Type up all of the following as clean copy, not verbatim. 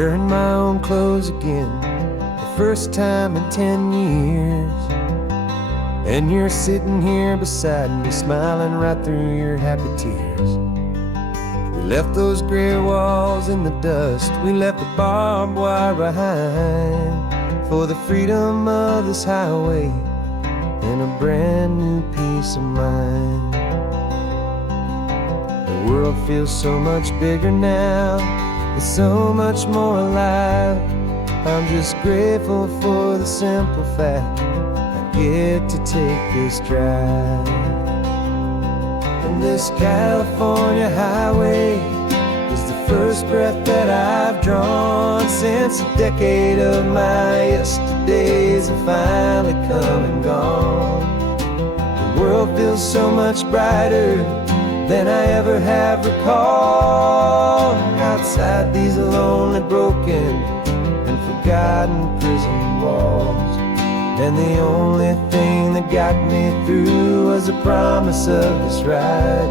wearing my own clothes again, the first time in 10 years. And you're sitting here beside me, smiling right through your happy tears. We left those gray walls in the dust, we left the barbed wire behind, for the freedom of this highway and a brand new peace of mind. The world feels so much bigger now, it's so much more alive. I'm just grateful for the simple fact I get to take this drive. And this California highway is the first breath that I've drawn since a decade of my yesterdays have finally come and gone. The world feels so much brighter than I ever have recalled. Outside these lonely, broken, and forgotten prison walls. And the only thing that got me through was the promise of this ride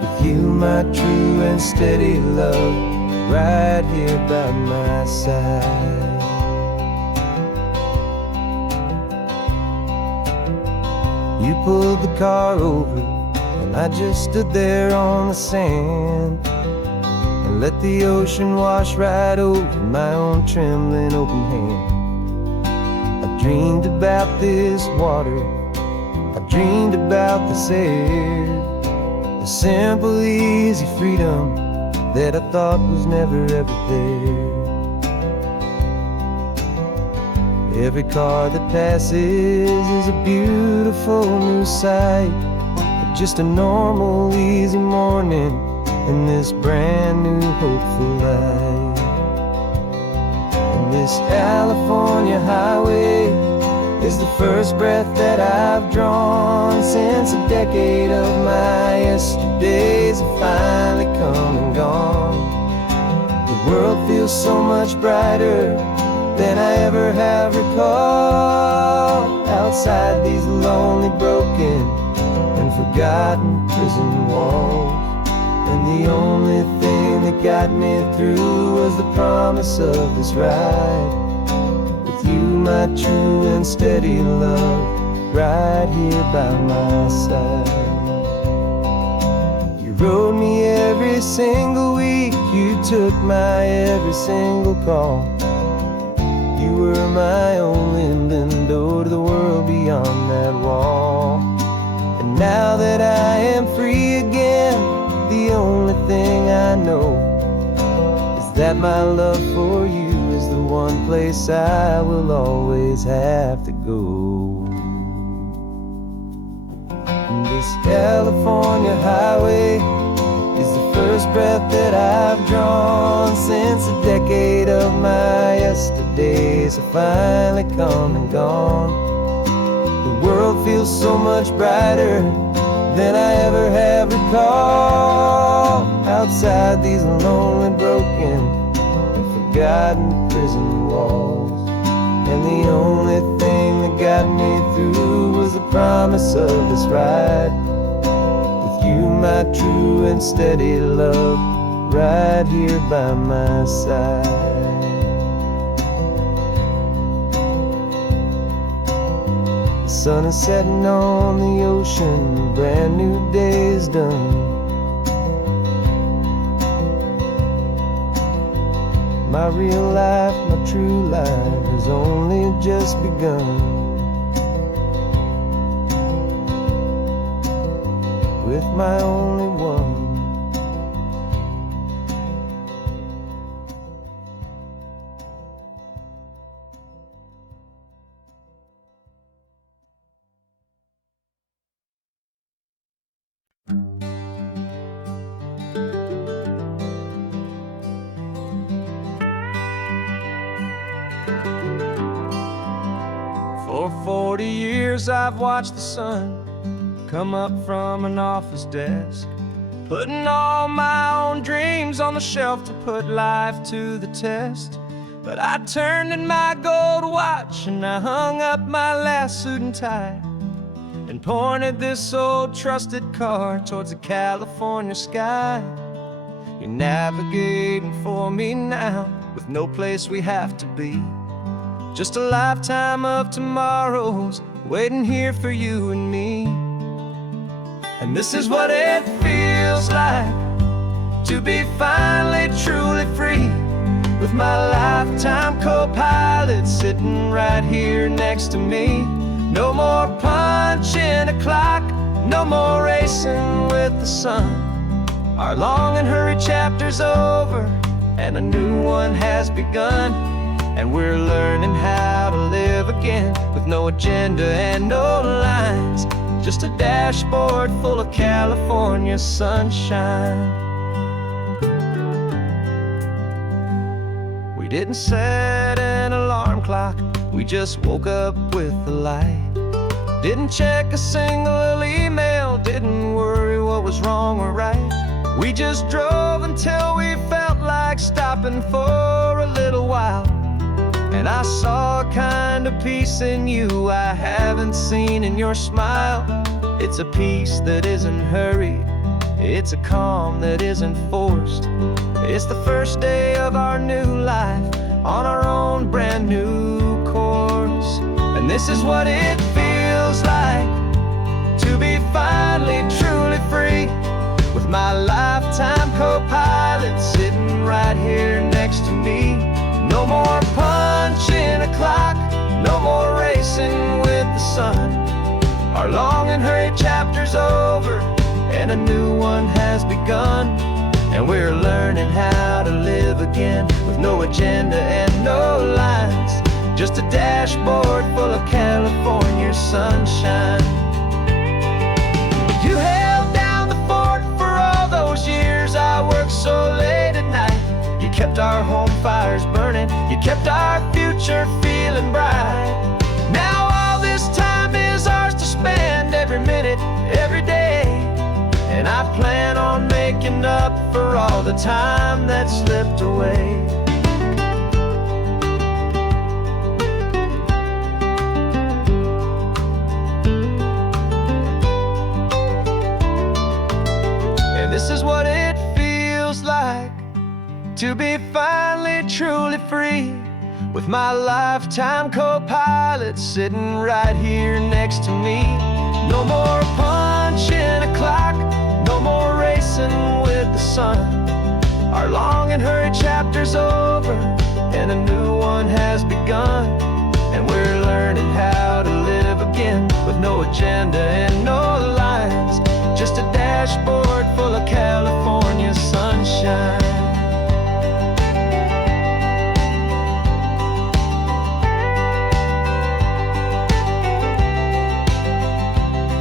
with you, my true and steady love, right here by my side. You pulled the car over, and I just stood there on the sand and let the ocean wash right over my own trembling open hand. I dreamed about this water, I dreamed about this air, the simple easy freedom that I thought was never ever there. Every car that passes is a beautiful new sight, just a normal easy morning in this brand new hopeful life. And this California highway is the first breath that I've drawn since a decade of my yesterdays have finally come and gone. The world feels so much brighter than I ever have recalled. Outside these lonely, broken, and forgotten prison walls. And the only thing that got me through was the promise of this ride with you, my true and steady love, right here by my side. You rode me every single week, you took my every single call. You were my only window to the world beyond that wall. And now that I am free again, the only thing I know is that my love for you is the one place I will always have to go. And this California highway is the first breath that I've drawn since a decade of my yesterdays have finally come and gone. The world feels so much brighter than I ever have recalled. Outside these lonely, broken, and forgotten prison walls. And the only thing that got me through was the promise of this ride with you, my true and steady love, right here by my side. The sun is setting on the ocean, a brand new day is done. My real life, my true life has only just begun. With my only one. For 40 years I've watched the sun come up from an office desk, putting all my own dreams on the shelf to put life to the test. But I turned in my gold watch and I hung up my last suit and tie and pointed this old trusted car towards the California sky. You're navigating for me now, with no place we have to be. Just a lifetime of tomorrows waiting here for you and me. And this is what it feels like to be finally truly free, with my lifetime co-pilot sitting right here next to me. No more punching a clock, no more racing with the sun. Our long and hurried chapter's over, and a new one has begun. And we're learning how to live again, with no agenda and no lines, just a dashboard full of California sunshine. We didn't set an alarm clock, we just woke up with the light. Didn't check a single email, didn't worry what was wrong or right. We just drove until we felt like stopping for a little while. And I saw a kind of peace in you I haven't seen in your smile. It's a peace that isn't hurried, it's a calm that isn't forced. It's the first day of our new life, on our own brand new course. And this is what it feels like to be finally truly free, with my lifetime co-pilot sitting right here next to me. No more punching a clock, no more racing with the sun. Our long and hurried chapter's over, and a new one has begun. And we're learning how to live again, with no agenda and no lines, just a dashboard full of California sunshine. You held down the fort for all those years I worked so late at night. You kept our home fires burning, you kept our future feeling bright. Now all this time is ours to spend, every minute, every day. And I plan on making up for all the time that slipped away. And this is what it feels like to be finally truly free, with my lifetime co-pilot sitting right here next to me. No more punching a clock, no more racing with the sun. Our long and hurried chapter's over, and a new one has begun. And we're learning how to live again, with no agenda and no lines, just a dashboard full of California sunshine.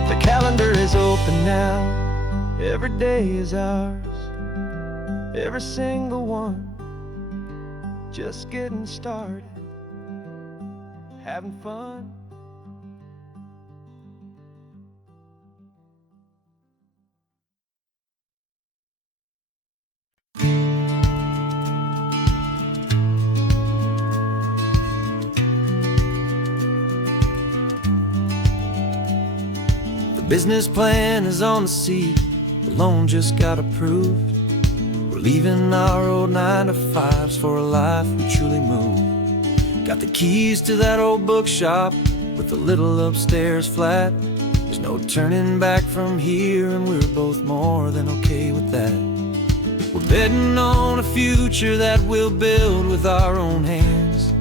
The calendar is open now, every day is ours, every single one, just getting started, having fun. The business plan is on the seat, the loan just got approved. We're leaving our old 9-to-5s for a life we truly move. Got the keys to that old bookshop with the little upstairs flat. There's no turning back from here, and we're both more than okay with that. We're betting on a future that we'll build with our own hands,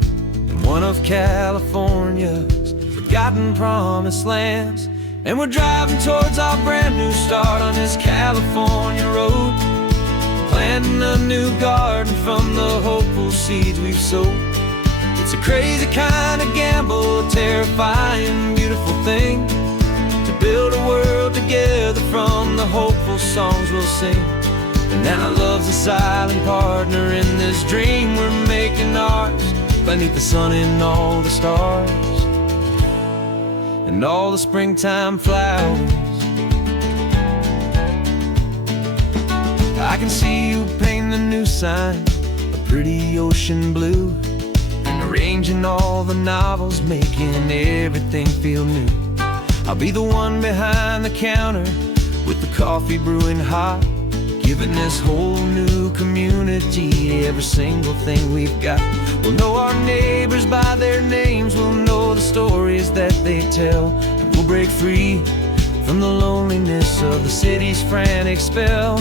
in one of California's forgotten promised lands. And we're driving towards our brand new start on this California road, planting a new garden from the hopeful seeds we've sowed. It's a crazy kind of gamble, a terrifying, beautiful thing, to build a world together from the hopeful songs we'll sing. And now love's a silent partner in this dream we're making ours, beneath the sun and all the stars and all the springtime flowers. I can see you painting a new sign, a pretty ocean blue, and arranging all the novels, making everything feel new. I'll be the one behind the counter with the coffee brewing hot, giving this whole new community every single thing we've got. We'll know our neighbors by their names, we'll know the stories that they tell, and we'll break free from the loneliness of the city's frantic spell.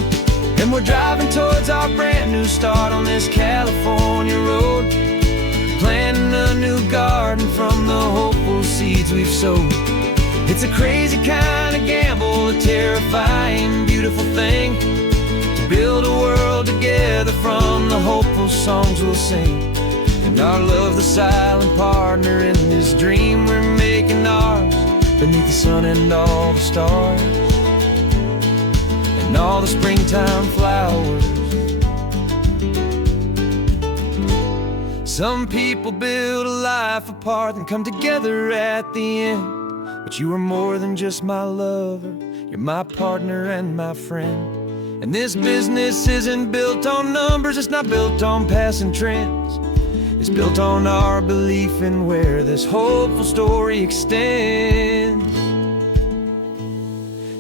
And we're driving towards our brand new start on this California road, planting a new garden from the hopeful seeds we've sowed. It's a crazy kind of gamble, a terrifying, beautiful thing, to build a world together from the hopeful songs we'll sing. And our love, the silent partner in this dream we're making ours, beneath the sun and all the stars, and all the springtime flowers. Some people build a life apart and come together at the end, but you are more than just my lover, you're my partner and my friend. And this business isn't built on numbers, it's not built on passing trends. It's built on our belief in where this hopeful story extends.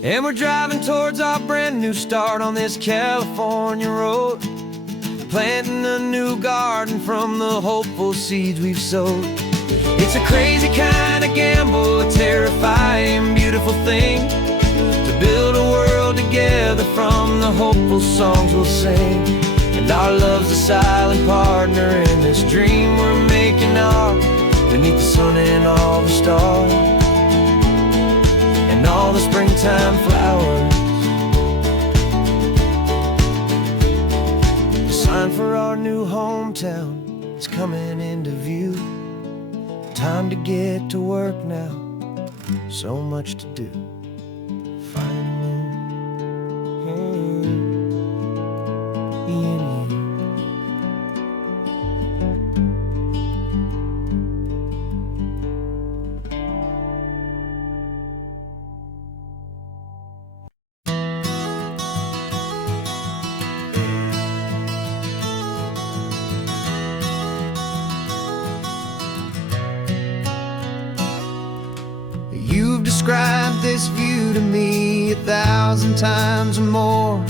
And we're driving towards our brand new start on this California road, planting a new garden from the hopeful seeds we've sowed. It's a crazy kind of gamble, a terrifying, beautiful thing, to build a world together from the hopeful songs we'll sing. And our love's a silent partner in this dream we're making ours, beneath the sun and all the stars, and all the springtime flowers. The sign for our new hometown is coming into view. Time to get to work now, so much to do. You've described this view to me 1,000 times or more.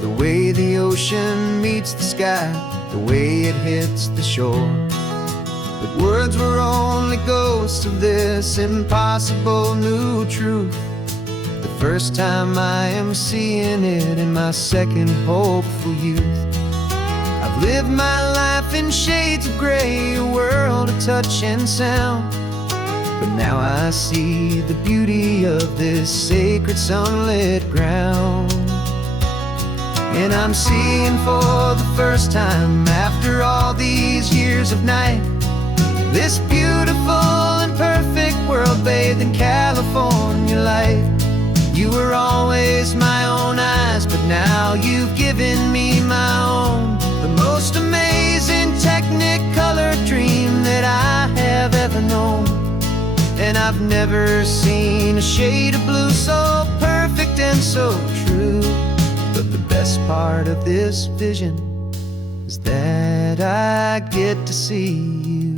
The way the ocean meets the sky, the way it hits the shore. But words were only ghosts of this impossible new truth. The first time I am seeing it in my second hopeful youth. I've lived my life in shades of gray, a world of touch and sound. But now I see the beauty of this sacred sunlit ground. And I'm seeing for the first time, after all these years of night, this beautiful and perfect world bathed in California light. You were always my own eyes, but now you've given me my own, the most amazing technicolor dream that I have ever known. And I've never seen a shade of blue so perfect and so true. But the best part of this vision is that I get to see you.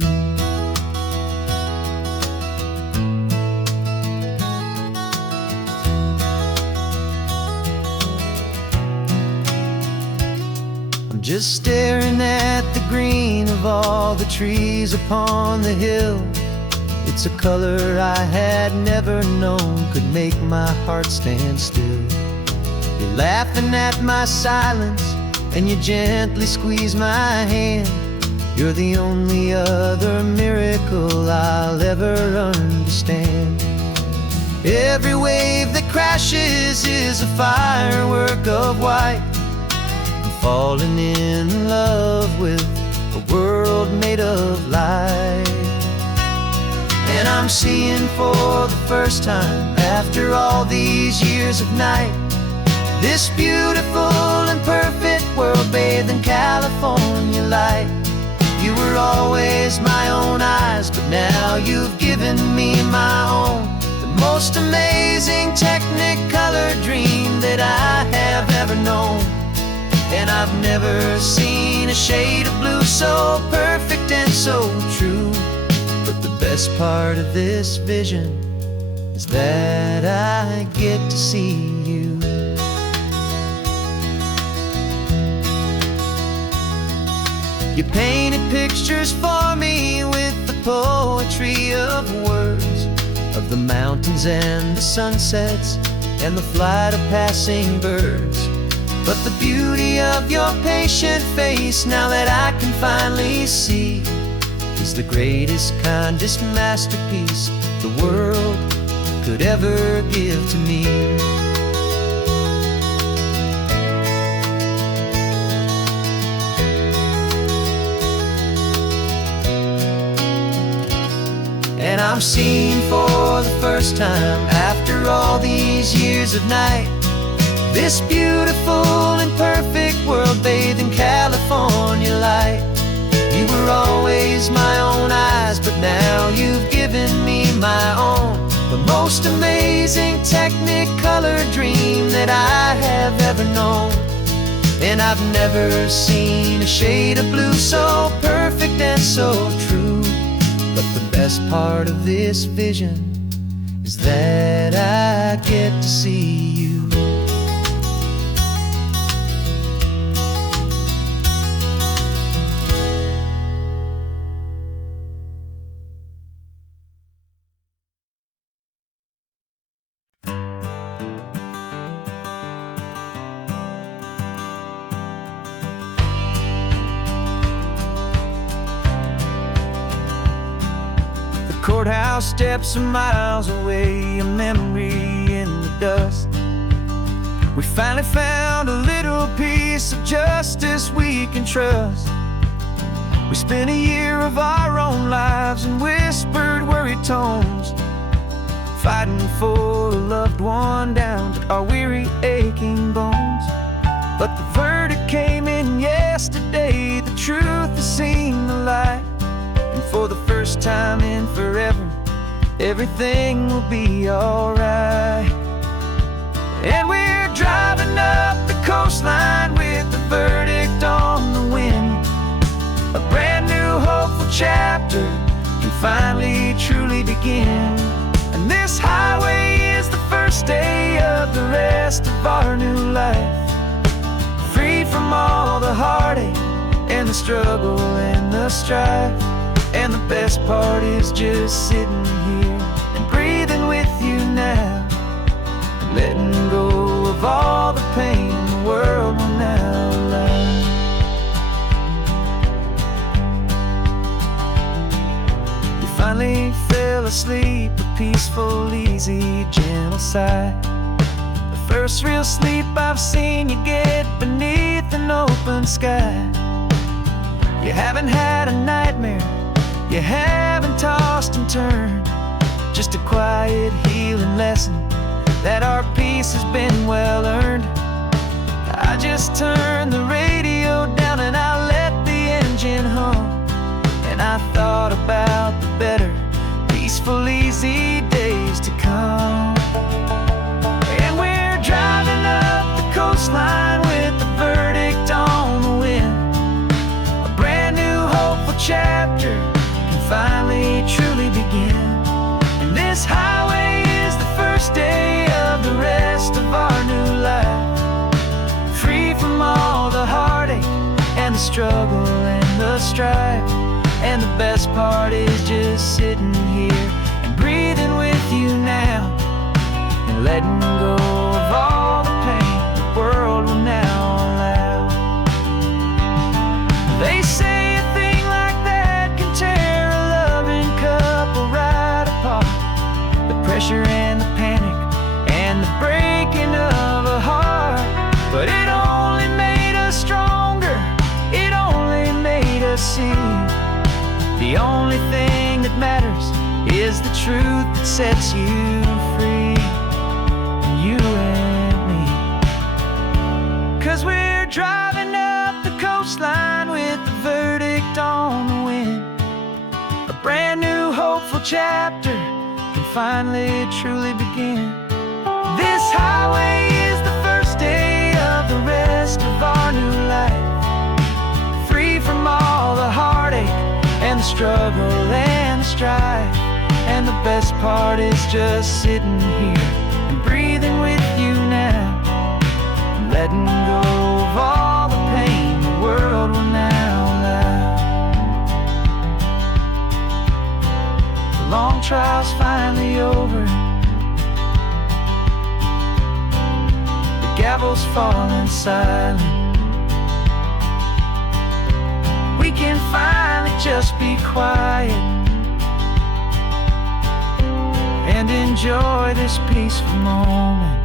I'm just staring at the green of all the trees upon the hill. It's a color I had never known could make my heart stand still. You're laughing at my silence, and you gently squeeze my hand. You're the only other miracle I'll ever understand. Every wave that crashes is a firework of white. I'm falling in love with a world made of light. And I'm seeing for the first time, after all these years of night, this beautiful and perfect world bathed in California light. You were always my own eyes, but now you've given me my own, the most amazing technicolor dream that I have ever known. And I've never seen a shade of blue so perfect and so true. But the best part of this vision is that I get to see you. You painted pictures for me with the poetry of words, of the mountains and the sunsets and the flight of passing birds. But the beauty of your patient face, now that I can finally see, is the greatest, kindest masterpiece the world could ever give to me. And I'm seeing for the first time, after all these years of night, this beautiful and perfect world bathed in California light. You were always my own eyes, but now you've given me my own, the most amazing technicolor dream that I have ever known. And I've never seen a shade of blue so perfect and so true. But the best part of this vision is that I get to see you. Courthouse steps are miles away, a memory in the dust. We finally found a little piece of justice we can trust. We spent a year of our own lives in whispered, worried tones, fighting for a loved one down to our weary, aching bones. But the verdict came in yesterday, the truth has seen the light. And for the first time in forever, everything will be alright. And we're driving up the coastline with the verdict on the wind. A brand new hopeful chapter can finally truly begin. And this highway is the first day of the rest of our new life, free from all the heartache and the struggle and the strife. And the best part is just sitting here and breathing with you now, letting go of all the pain the world will now allow. You finally fell asleep, a peaceful, easy, gentle sigh. The first real sleep I've seen you get beneath an open sky. You haven't had a nightmare, you haven't tossed and turned, just a quiet healing lesson that our peace has been well earned. I just turn the radio down and I let the engine hum, and I thought about the better, peaceful, easy days to come. And we're driving up the coastline with the verdict on the wind. A brand new hopeful chapter finally truly begin. And this highway is the first day of the rest of our new life, free from all the heartache and the struggle and the strife. And the best part is just sitting here and breathing with you now, and letting go of all the pain the world will now allow. They say pressure and the panic and the breaking of a heart, but it only made us stronger, it only made us see the only thing that matters is the truth that sets you free, you and me. 'Cause we're driving up the coastline with the verdict on the wind. A brand new hopeful chapter can finally truly begin. This highway is the first day of the rest of our new life, free from all the heartache and the struggle and the strife. And the best part is just sitting here and breathing with you now, and letting go of all the pain the world will now allow. the long trial's finally over, the gavel's falling silent. We can finally just be quiet and enjoy this peaceful moment.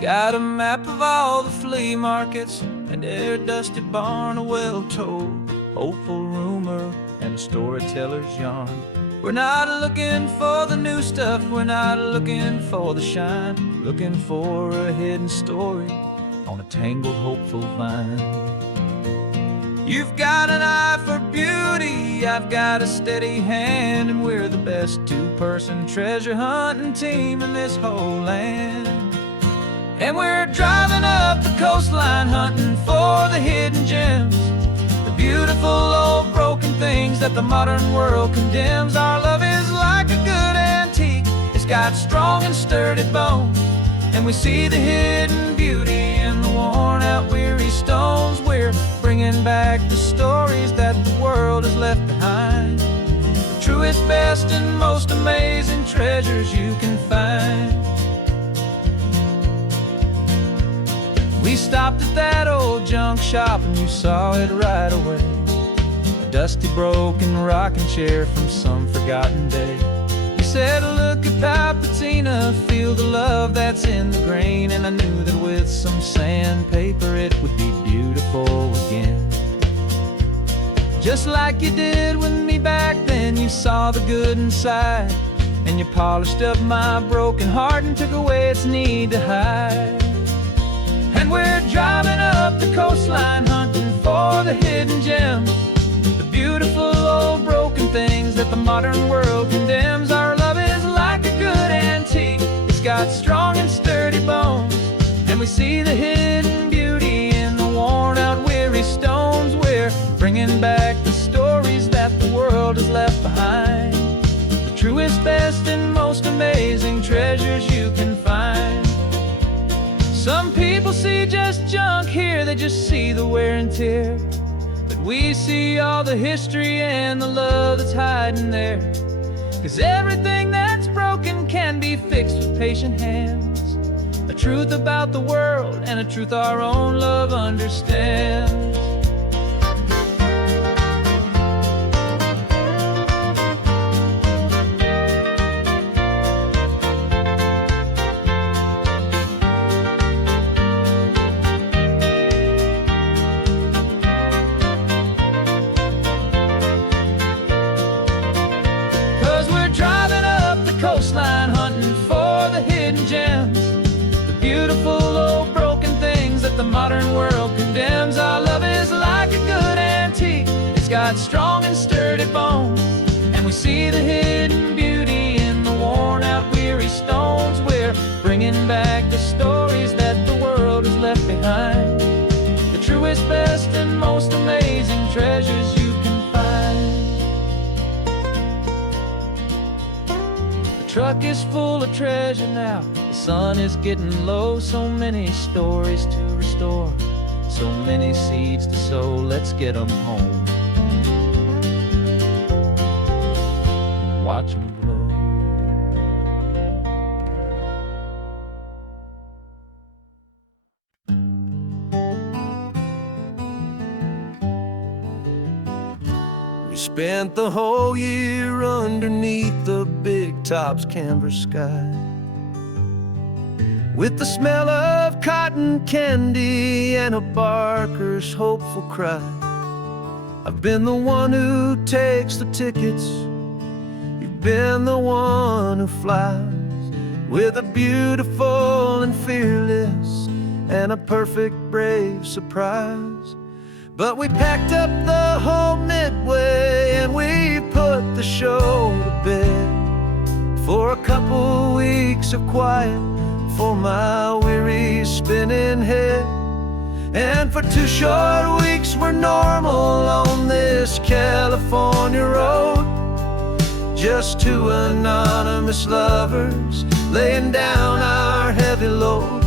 Got a map of all the flea markets, and their dusty barn, a well-told, hopeful rumor, and a storyteller's yarn. We're not looking for the new stuff, we're not looking for the shine, looking for a hidden story on a tangled, hopeful vine. You've got an eye for beauty, I've got a steady hand, and we're the best two-person treasure hunting team in this whole land. And we're driving up the coastline hunting for the hidden gems, the beautiful old broken things that the modern world condemns. Our love is like a good antique, it's got strong and sturdy bones, and we see the hidden beauty in the worn out weary stones. We're bringing back the stories that the world has left behind, the truest, best, and most amazing treasures you can find. We stopped at that old junk shop and you saw it right away, a dusty, broken rocking chair from some forgotten day. You said, look at Papatina, feel the love that's in the grain, and I knew that with some sandpaper it would be beautiful again. Just like you did with me back then, you saw the good inside, and you polished up my broken heart and took away its need to hide. And we're driving up the coastline hunting for the hidden gems, the beautiful old broken things that the modern world condemns. Our love is like a good antique, it's got strong and sturdy bones, and we see the hidden beauty in the worn out weary stones. We're bringing back the stories that the world has left behind, the truest, best, and most amazing treasures you can find. Some people see just junk here, they just see the wear and tear, but we see all the history and the love that's hiding there. 'Cause everything that's broken can be fixed with patient hands, a truth about the world and a truth our own love understands. 'Cause we're driving up the coastline hunting for the hidden gems, the beautiful old broken things that the modern world condemns. Our love is like a good antique, it's got strong and sturdy bones, and we see the hidden beauty in the worn out weary stones. We're bringing back the stories that the world has left behind, the truest, best, and most amazing treasures you can find. The truck is full of treasure now, the sun is getting low. So many stories to restore, so many seeds to sow. Let's get them home, watch them blow. We spent the whole year underneath the big top's canvas sky, with the smell of cotton candy and a barker's hopeful cry. I've been the one who takes the tickets, you've been the one who flies, with a beautiful and fearless and a perfect brave surprise. But we packed up the whole Midway and we put the show to bed, for a couple weeks of quiet for my weary spinning head. And for 2 short weeks we're normal on this California road, just two anonymous lovers laying down our heavy load.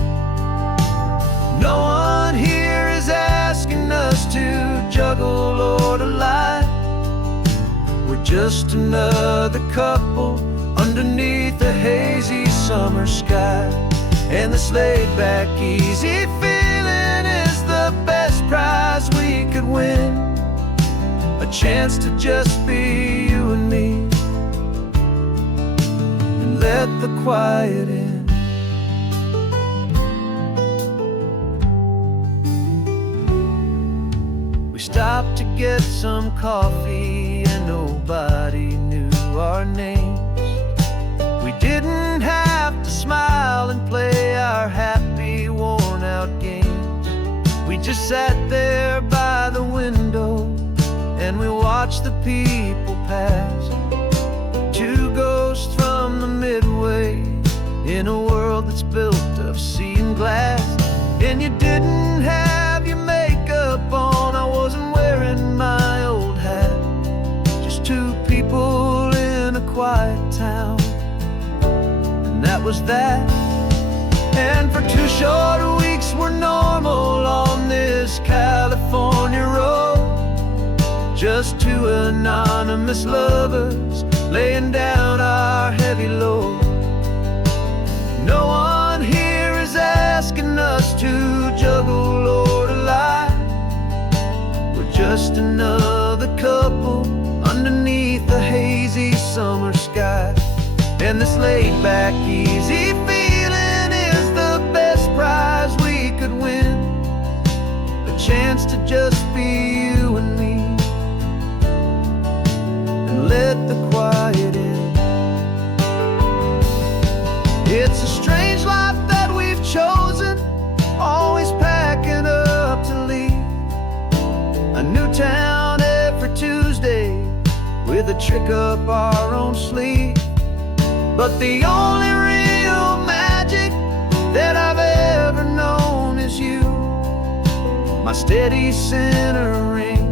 No one here is asking us to juggle or to lie. We're just another couple underneath the hazy summer sky. And this laid-back, easy feeling is the best prize we could win. A chance to just be you and me, and let the quiet in. We stopped to get some coffee and nobody knew our names. We didn't have to smile and play our happy, worn-out games. We just sat there by the window and we watched the people pass. Two ghosts from the Midway in a world that's built of sea and glass. And you didn't have your makeup on, I wasn't wearing my old hat. Just two people in a quiet town, and that was that. And for 2 short weeks we're normal on this California road. Just two anonymous lovers laying down our heavy load. No one here is asking us to juggle or to lie. We're just another couple underneath the hazy summer sky. And this laid-back, easy feeling is the best prize we could win. A chance to just be you and me, and let the quiet in. It's a strange life that we've chosen, always packing up to leave. A new town every Tuesday with a trick up our own sleeve. But the only real magic that I've ever known is you, my steady centering,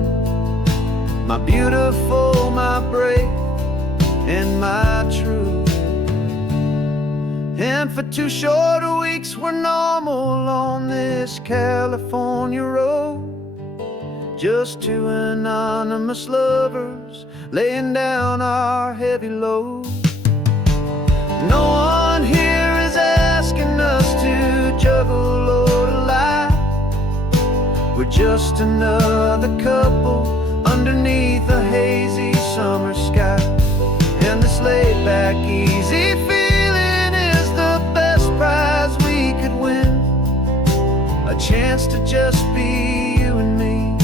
my beautiful, my brave, and my true. And for 2 short weeks we're normal on this California road. Just two anonymous lovers laying down our heavy load. No one here is asking us to juggle or to lie. We're just another couple underneath a hazy summer sky. And this laid-back, easy feeling is the best prize we could win. A chance to just be you and me,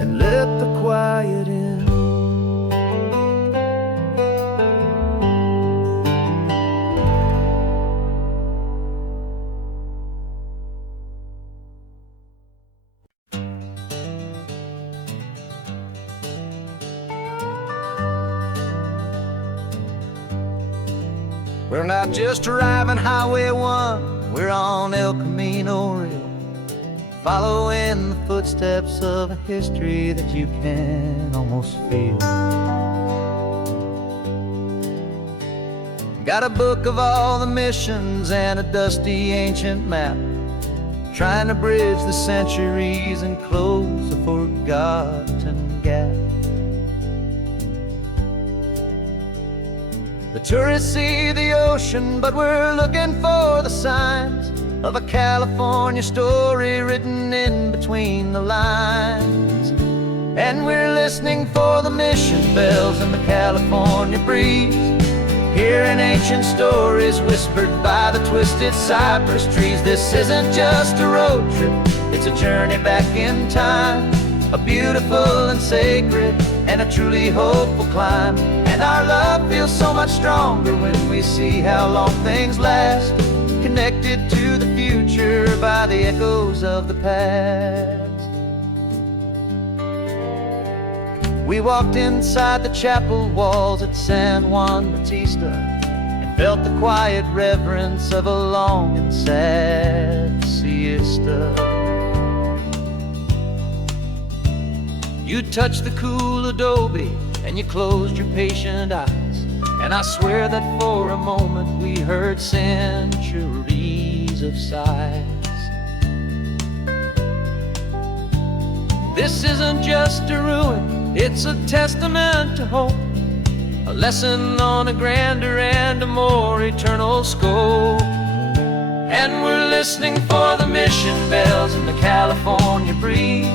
and let the quiet in. We're not just driving Highway 1, we're on El Camino Real, following the footsteps of a history that you can almost feel. Got a book of all the missions and a dusty ancient map, trying to bridge the centuries and close a forgotten gap. The tourists see the ocean, but we're looking for the signs of a California story written in between the lines. And we're listening for the mission bells in the California breeze, hearing ancient stories whispered by the twisted cypress trees. This isn't just a road trip, it's a journey back in time, a beautiful and sacred and a truly hopeful climb. And our love feels so much stronger when we see how long things last, connected to the future by the echoes of the past. We walked inside the chapel walls at San Juan Bautista and felt the quiet reverence of a long and sad siesta. You touched the cool adobe and you closed your patient eyes. And I swear that for a moment we heard centuries of sighs. This isn't just a ruin, it's a testament to hope, a lesson on a grander and a more eternal scope. And we're listening for the mission bells in the California breeze,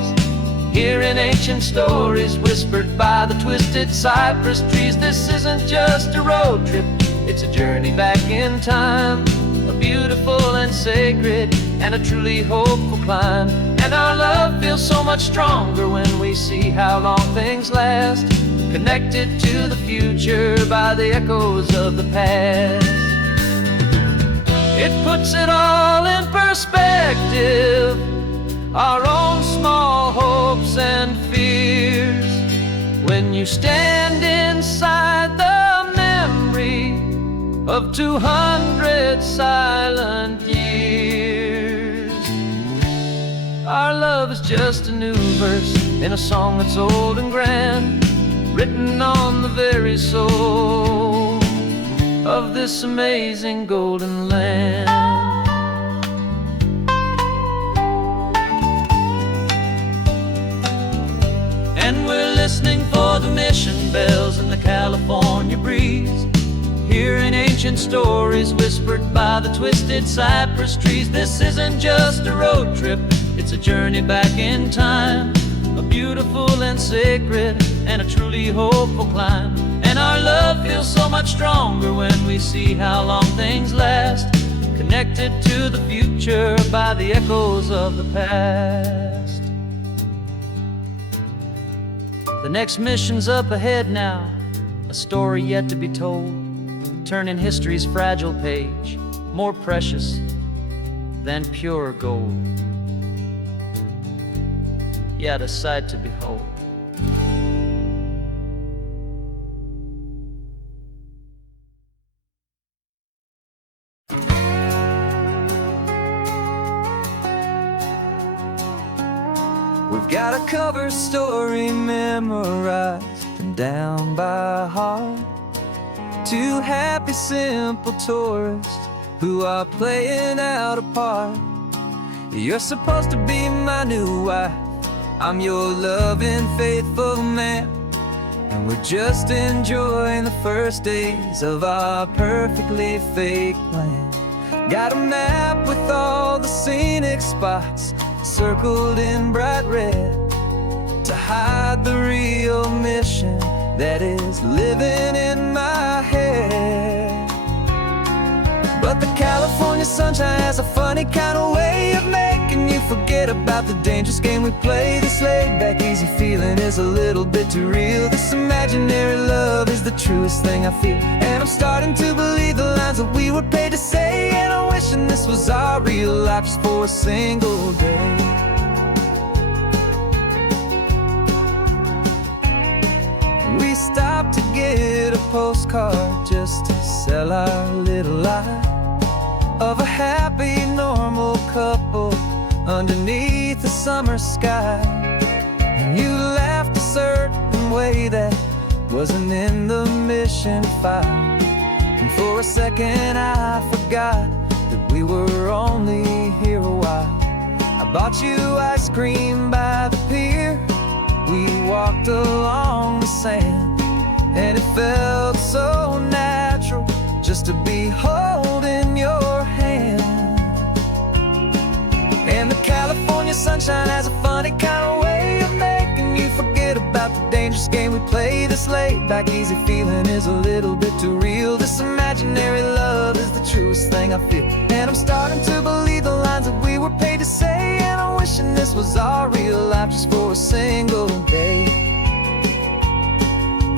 hearing ancient stories whispered by the twisted cypress trees. This isn't just a road trip, it's a journey back in time, a beautiful and sacred and a truly hopeful climb. And our love feels so much stronger when we see how long things last, connected to the future by the echoes of the past. It puts it all in perspective, our own small hopes and fears, when you stand inside the memory of 200 silent years. Our love is just a new verse in a song that's old and grand, written on the very soul of this amazing golden land. And we're listening for the mission bells in the California breeze, hearing ancient stories whispered by the twisted cypress trees. This isn't just a road trip, it's a journey back in time, a beautiful and sacred and a truly hopeful climb. And our love feels so much stronger when we see how long things last, connected to the future by the echoes of the past. The next mission's up ahead now, a story yet to be told, turning history's fragile page more precious than pure gold. Yet a sight to behold. We've got a cover story memorized and down by heart, two happy simple tourists who are playing out a part. You're supposed to be my new wife, I'm your loving faithful man, and we're just enjoying the first days of our perfectly fake plan. Got a map with all the scenic spots circled in bright red to hide the real mission that is living in my head. But the California sunshine has a funny kind of way of making you forget about the dangerous game we play. This laid-back, easy feeling is a little bit too real. This imaginary love is the truest thing I feel, and I'm starting to believe the lines that we were paid to say. And I'm wishing this was our real life just for a single day. We stopped to get a postcard just to sell our little lie of a happy, normal couple underneath the summer sky. And you laughed a certain way that wasn't in the mission file, and for a second I forgot that we were only here a while. I bought you ice cream by the pier, we walked along the sand, and it felt so natural just to be holding your hand. And the California sunshine has a funny kind of way of making you forget about the dangerous game we play. This laid-back, easy feeling is a little bit too real. This imaginary love is the truest thing I feel, and I'm starting to believe the lines that we were paid to say. And I'm wishing this was our real life just for a single day.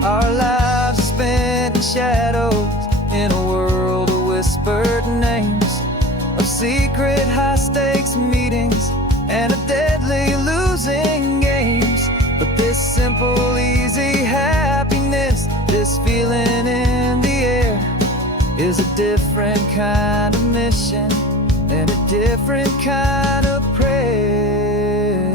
Our lives are spent in shadows in a world of whispered names, of secret high-stakes meetings and of deadly losing games. But this simple, easy happiness, this feeling in the air, is a different kind of mission and a different kind of prayer.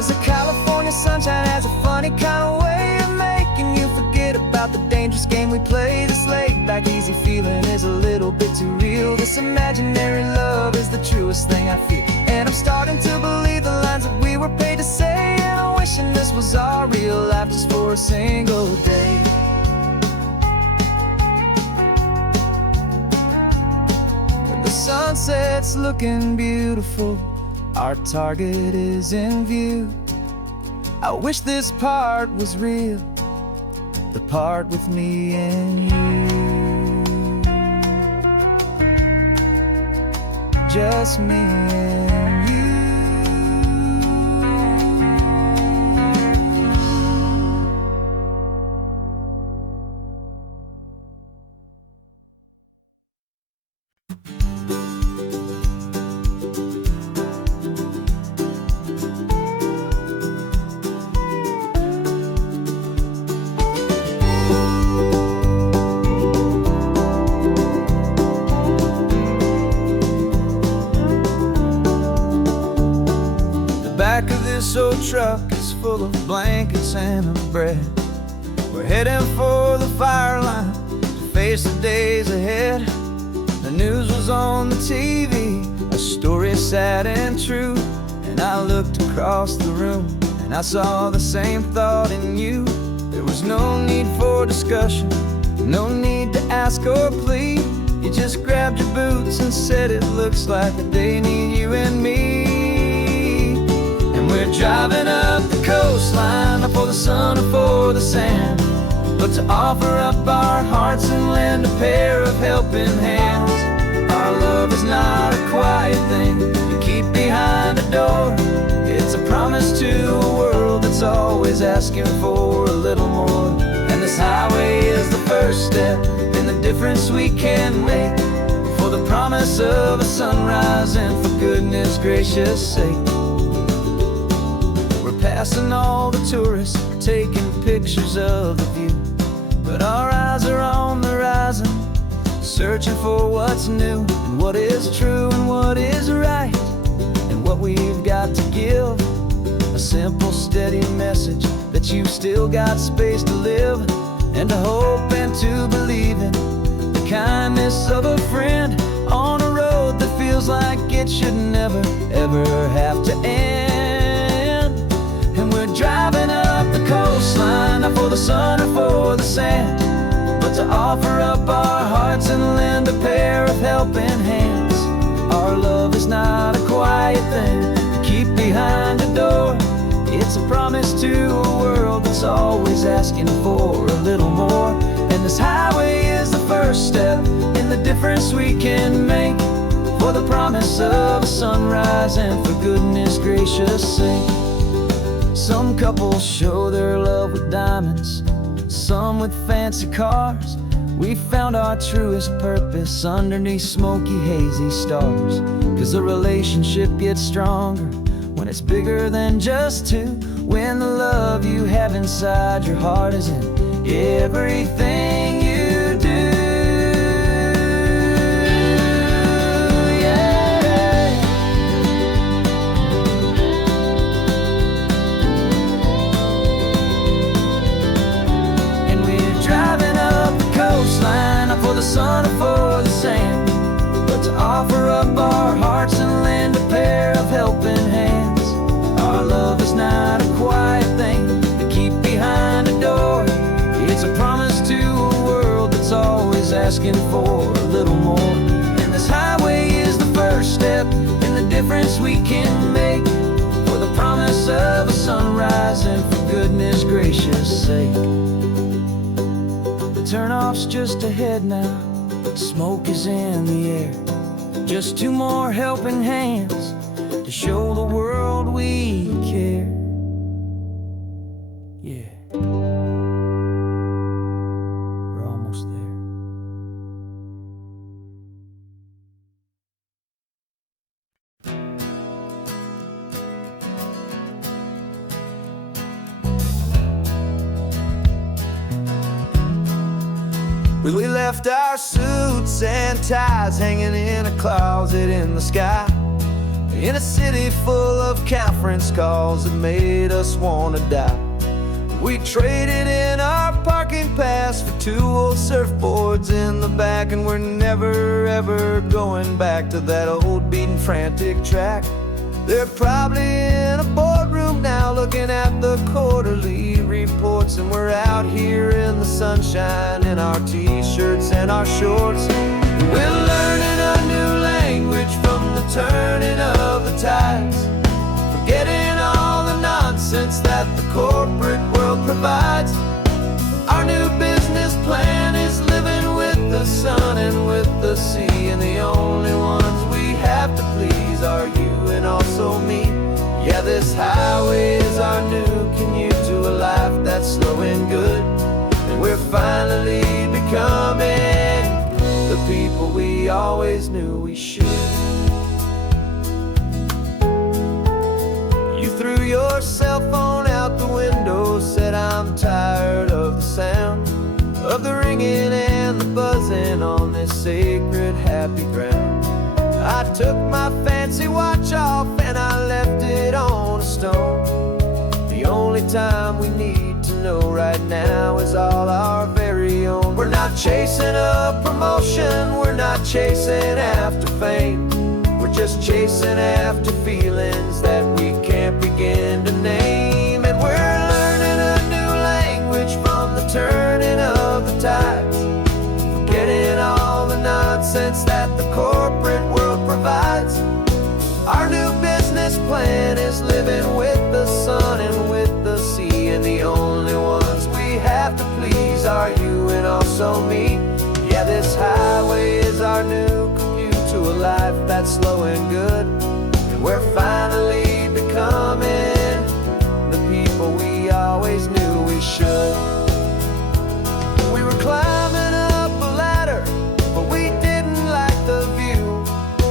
'Cause the California sunshine has a funny kind of way of making you forget about the dangerous game we play. This laid-back easy feeling is a little bit too real. This imaginary love is the truest thing I feel. And I'm starting to believe the lines that we were paid to say. And I'm wishing this was our real life just for a single day. When the sunset's looking beautiful, our target is in view. I wish this part was real, the part with me and you. Just me and you. Back of this old truck is full of blankets and a bread. We're heading for the fire line to face the days ahead. The news was on the TV, a story sad and true. And I looked across the room and I saw the same thought in you. There was no need for discussion, no need to ask or plead. You just grabbed your boots and said it looks like the day need you and me. We're driving up the coastline, not for the sun or for the sand, but to offer up our hearts and lend a pair of helping hands. Our love is not a quiet thing you keep behind a door. It's a promise to a world that's always asking for a little more. And this highway is the first step in the difference we can make, for the promise of a sunrise and for goodness gracious sake. Passing all the tourists, taking pictures of the view, but our eyes are on the horizon, searching for what's new and what is true and what is right, and what we've got to give. A simple, steady message that you've still got space to live, and to hope and to believe in the kindness of a friend on a road that feels like it should never, ever have to end. And we're driving up the coastline, not for the sun or for the sand, but to offer up our hearts and lend a pair of helping hands. Our love is not a quiet thing to keep behind a door. It's a promise to a world that's always asking for a little more. And this highway is the first step in the difference we can make, for the promise of a sunrise and for goodness gracious sake. Some couples show their love with diamonds, some with fancy cars. We found our truest purpose underneath smoky, hazy stars. 'Cause the relationship gets stronger when it's bigger than just two, when the love you have inside your heart is in everything you do. For the sun or for the sand, but to offer up our hearts and lend a pair of helping hands. Our love is not a quiet thing to keep behind a door. It's a promise to a world that's always asking for a little more. And this highway is the first step in the difference we can make, for the promise of a sunrise and for goodness gracious sake. Turnoff's just ahead now, smoke is in the air. Just two more helping hands to show the world we care. Yeah, we're almost there. We left our suits and ties hanging in a closet in the sky, in a city full of conference calls that made us wanna die. We traded in our parking pass for 2 old surfboards in the back, and we're never ever going back to that old beaten frantic track. They're probably in a boardroom now looking at the quarterly reports, and we're out here in the sunshine in our t-shirts and our shorts. We're learning a new language from the turning of the tides, forgetting all the nonsense that the corporate world provides. Our new business plan is living with the sun and with the sea, and the only ones we have to please are you and also me. Yeah, this highway is our new commute to a life that's slow and good, and we're finally becoming the people we always knew we should. You threw your cell phone out the window, said I'm tired of the sound of the ringing and the buzzing on this sacred happy ground. I took my fancy watch off and I left it on a stone. The only time we need to know right now is all our very own. We're not chasing a promotion, we're not chasing after fame. We're just chasing after feelings that we can't begin to name. And we're learning a new language from the turning of the tides, forgetting all the nonsense that the corporate world provides. Our new business plan is living with the sun and with the sea, and the only ones we have to please are you and also me. Yeah, this highway is our new commute to a life that's slow and good, and we're finally becoming the people we always knew we should. We were climbing up a ladder, but we didn't like the view.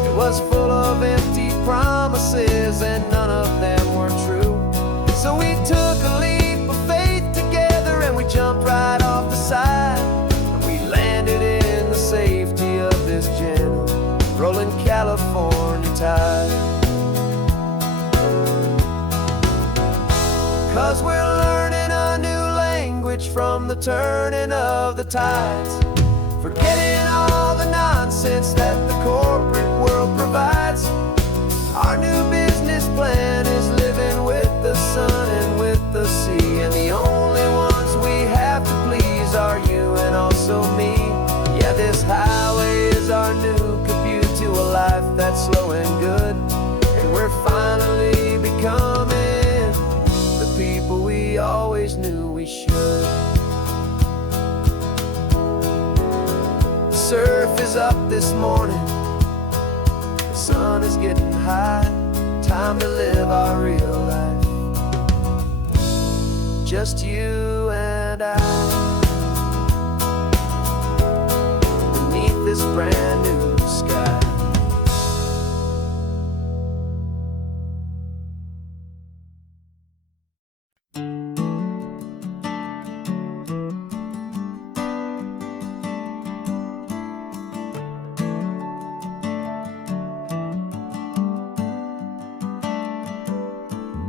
It was full of empty promises and none of them were true. So we took a leap of faith together and we jumped right off the side, and we landed in the safety of this gentle rolling California tide. 'Cause we're learning a new language from the turning of the tides, forgetting all the nonsense that the corporate world provides. Our new business plan is living with the sun and with the sea, and the only ones we have to please are you and also me. Yeah, this highway is our new commute to a life that's slow and good, and we're finally becoming the people we always knew we should. The surf is up this morning, the sun is getting high, time to live our real life, just you and I, beneath this brand new sky.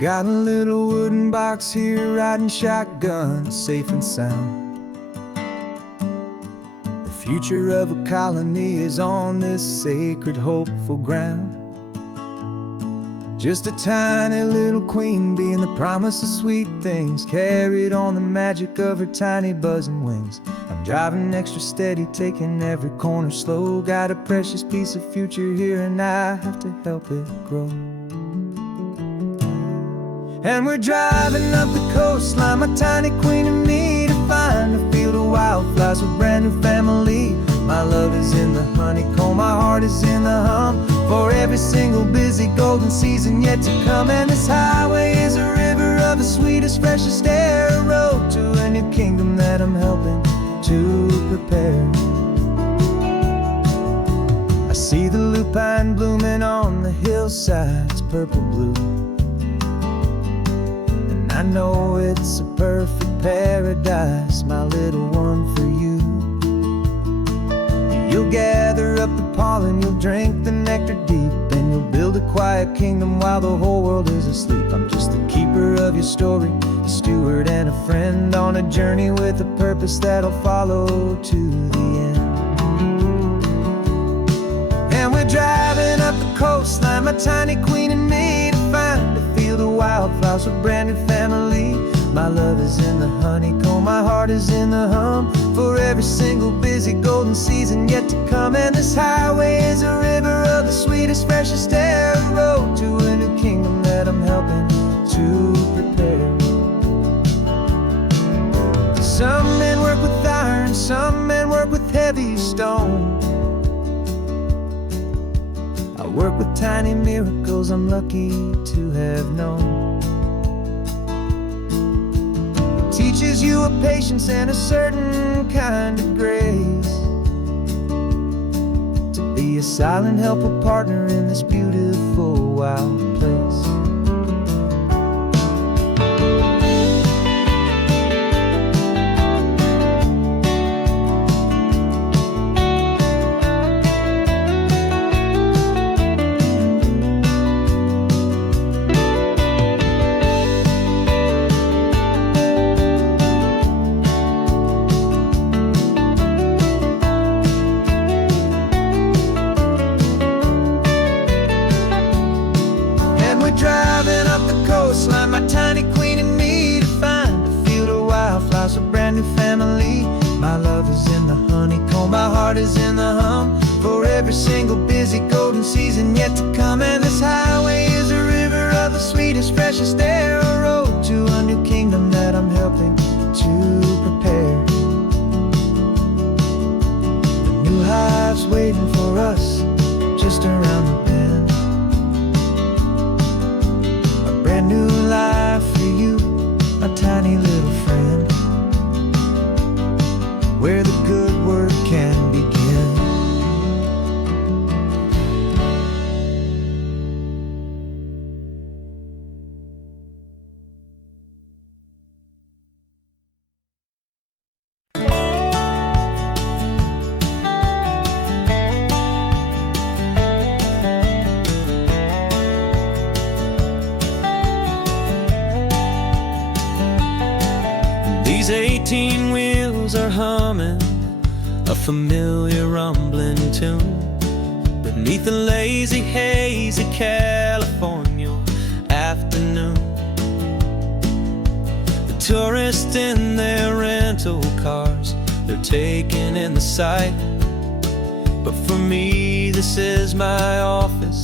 Got a little wooden box here, riding shotgun, safe and sound. The future of a colony is on this sacred, hopeful ground. Just a tiny little queen bee and the promise of sweet things, carried on the magic of her tiny buzzing wings. I'm driving extra steady, taking every corner slow. Got a precious piece of future here and I have to help it grow. And we're driving up the coastline, my tiny queen and me, to find a field of wildflowers, a brand new family. My love is in the honeycomb, my heart is in the hum, for every single busy golden season yet to come. And this highway is a river of the sweetest, freshest air, a road to a new kingdom that I'm helping to prepare. I see the lupine blooming on the hillsides, purple blue, I know it's a perfect paradise, my little one, for you. You'll gather up the pollen, you'll drink the nectar deep, and and you'll build a quiet kingdom while the whole world is asleep. I'm just the keeper of your story, a steward and a friend on a journey with a purpose that'll follow to the end. And we're driving up the coastline, my tiny queen and me, to find a field of wildflowers for a brand new family. My love is in the honeycomb, my heart is in the hum, for every single busy golden season yet to come. And this highway is a river of the sweetest, freshest air, a road to a new kingdom that I'm helping to prepare. Some men work with iron, some men work with heavy stone. I work with tiny miracles I'm lucky to have known. Teaches you a patience and a certain kind of grace, to be a silent helper partner in this beautiful wild place. Driving up the coastline, my tiny queen and me, to find a field of wildflowers, a brand new family. My love is in the honeycomb, my heart is in the hum, for every single busy golden season yet to come. And this highway is a river of the sweetest, freshest air, a road to a new kingdom that I'm helping to prepare. The new hive's waiting for us just around the bend. New life for you, my tiny little friend, where the good work can begin. These 18 wheels are humming a familiar rumbling tune beneath the lazy haze of California afternoon. The tourists in their rental cars, they're taking in the sight, but for me this is my office,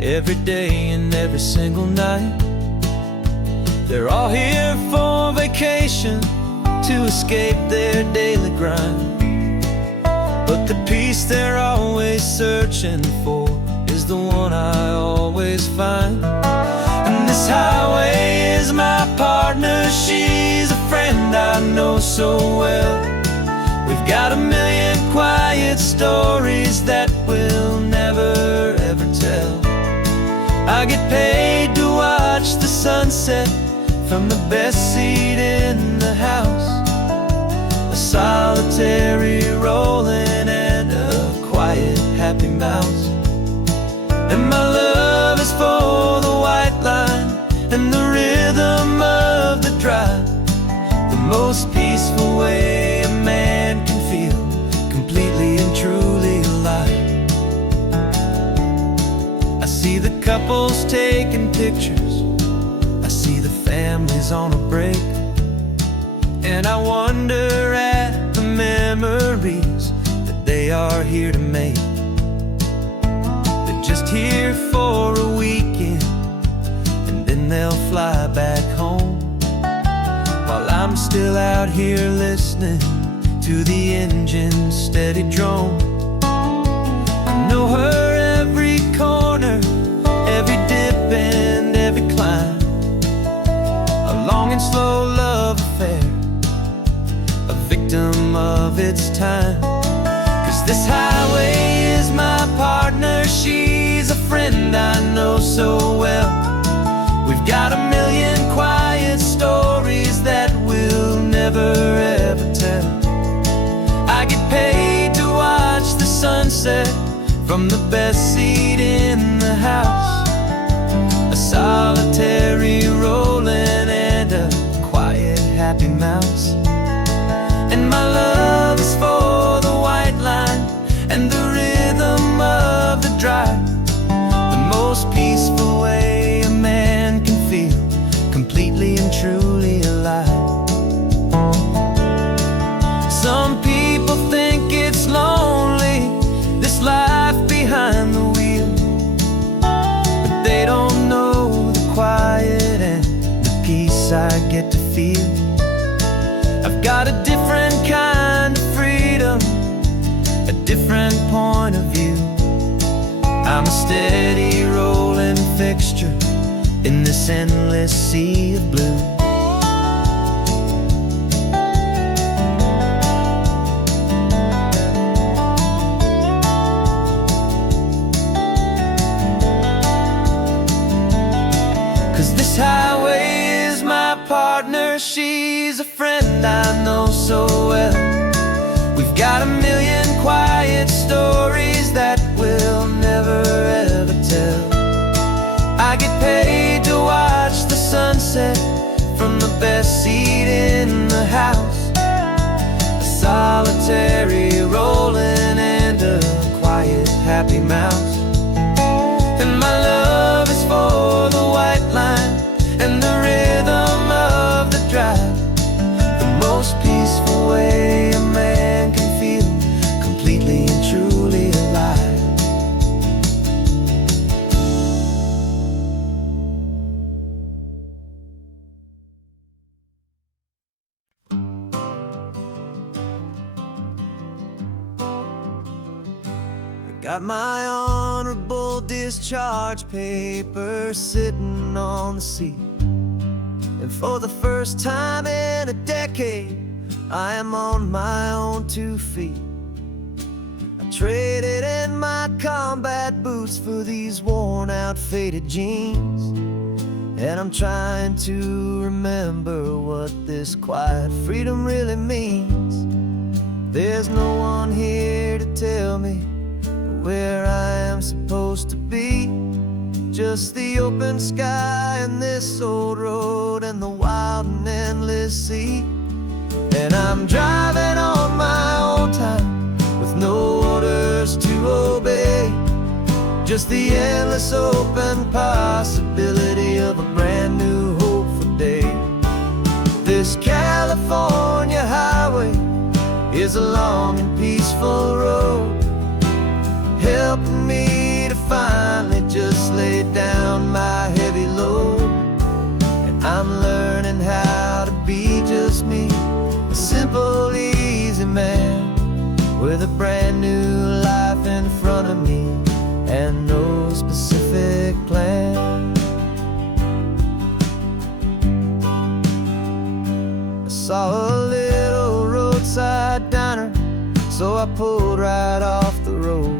every day and every single night. They're all here for vacation, to escape their daily grind, but the peace they're always searching for is the one I always find. And this highway is my partner, she's a friend I know so well. We've got a million quiet stories that we'll never ever tell. I get paid to watch the sunset from the best seat in the house, a solitary rolling and a quiet happy mouse. And my love is for the white line and the rhythm of the drive, the most peaceful way a man can feel completely and truly alive. I see the couples taking pictures, I see the families on a break, and I wonder at the memories that they are here to make. They're just here for a weekend, and then they'll fly back home, while I'm still out here listening to the engine's steady drone. I know her every corner, every dip and every climb, a long and slow love affair, a victim of its time. 'Cause this highway is my partner, she's a friend I know so well. We've got a million quiet stories that we'll never ever tell. I get paid to watch the sunset from the best seat in the house. A solitary rolling and a quiet happy mouse. And my love is for the white line and the rhythm of the drive, the most peaceful way a man can feel completely and truly alive. Some people think it's lonely, this life behind the wheel, but they don't know the quiet and the peace I get to feel. I've got a different kind of freedom, a different point of view. I'm a steady rolling fixture in this endless sea of blue. 'Cause this highway is my partner, she's a friend I know so well. We've got a million quiet stories that we'll never ever tell. I get paid to watch the sunset from the best seat in the house. A solitary rolling and a quiet happy mouse. And my love is for the white line and the rhythm of the drive, the most peaceful way a man can feel completely and truly alive. Got my honorable discharge paper sitting on the seat, and for the first time in a decade I am on my own 2 feet. I traded in my combat boots for these worn out faded jeans, and I'm trying to remember what this quiet freedom really means. There's no one here to tell me where I am supposed to be, just the open sky and this old road and the wild and endless sea. And I'm driving on my own time with no orders to obey, just the endless open possibility of a brand new hopeful day. This California highway is a long and peaceful road, helping me to finally just lay down my heavy load. And I'm learning how to be just me, a simple, easy man with a brand new life in front of me and no specific plan. I saw a little roadside diner, so I pulled right off the road.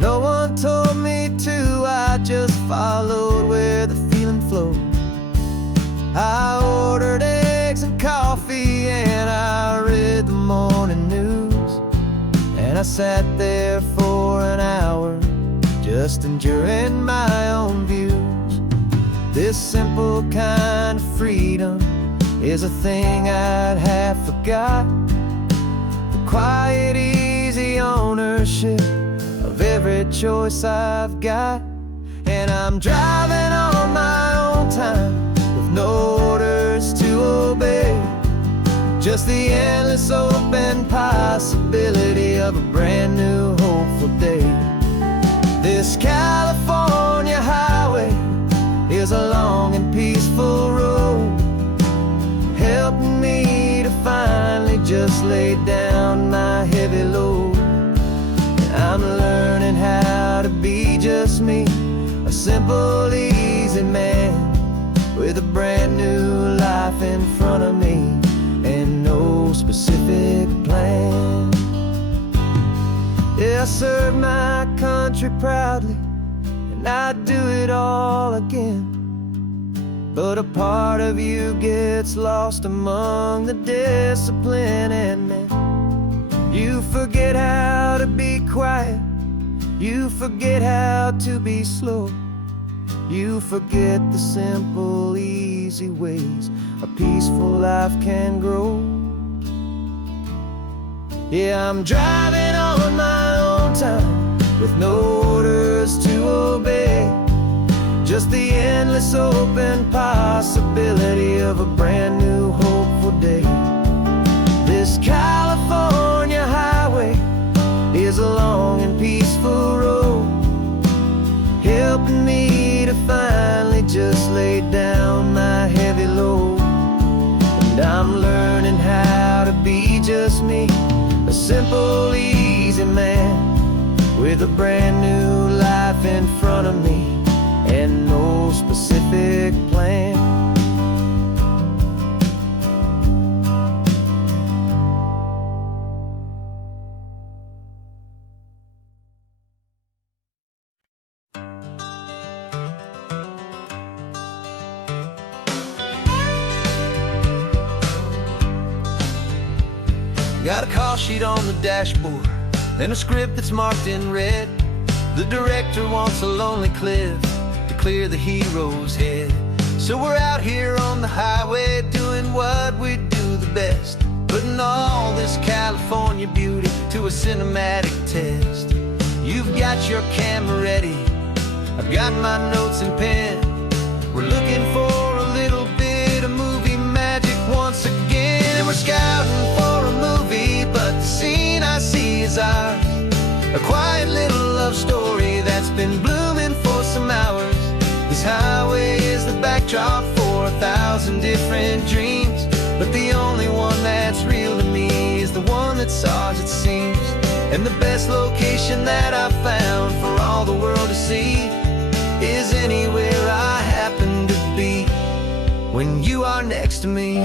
No one told me to, I just followed where the feeling flowed. I ordered eggs and coffee and I read the morning news, and I sat there for an hour just enjoying my own views. This simple kind of freedom is a thing I'd have forgot, the quiet, easy ownership of every choice I've got. And I'm driving on my own time with no orders to obey, just the endless open possibility of a brand new hopeful day. This California highway is a long and peaceful road, helping me to finally just lay down my heavy load. I'm learning how to be just me, a simple, easy man with a brand new life in front of me and no specific plan. Yeah, I serve my country proudly and I'd do it all again, but a part of you gets lost among the discipline, and then you forget how to be quiet You forget how to be slow. You forget the simple, easy ways a peaceful life can grow. Yeah, I'm driving on my own time with no orders to obey. Just the endless open possibility of a brand new hopeful day. This California highway is a long and peaceful road, helping me to finally just lay down my heavy load. And I'm learning how to be just me, a simple, easy man with a brand new life in front of me and no specific plan. Got a call sheet on the dashboard and a script that's marked in red. The director wants a lonely cliff to clear the hero's head. So we're out here on the highway doing what we do the best, putting all this California beauty to a cinematic test. You've got your camera ready, I've got my notes and pen. We're looking for a little bit of movie magic once again. And we're scouting for a movie, but the scene I see is ours. A quiet little love story that's been blooming for some hours. This highway is the backdrop for 1,000 different dreams, but the only one that's real to me is the one that's ours, it seems. And the best location that I've found for all the world to see is anywhere I happen to be when you are next to me.